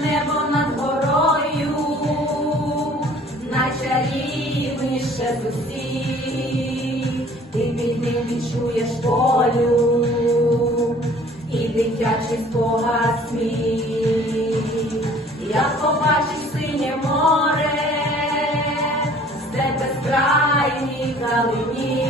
небо над горою, найчарівніше з усіх, ти під ним відчуєш волю і дитячий спогад сміх. Як побачиш синє море, де безкрайній далині,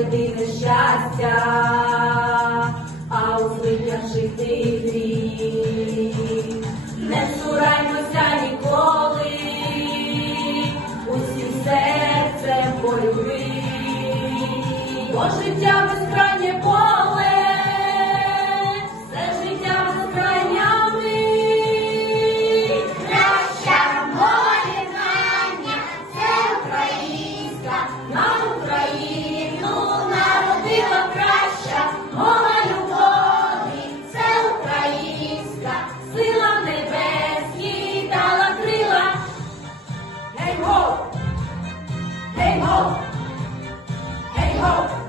єдине щастя, а у свинях жити гріх. Не цураймося ніколи, усім серцем полюби, бо життя безкрайнє поле. Hey ho! Hey ho! Hey ho!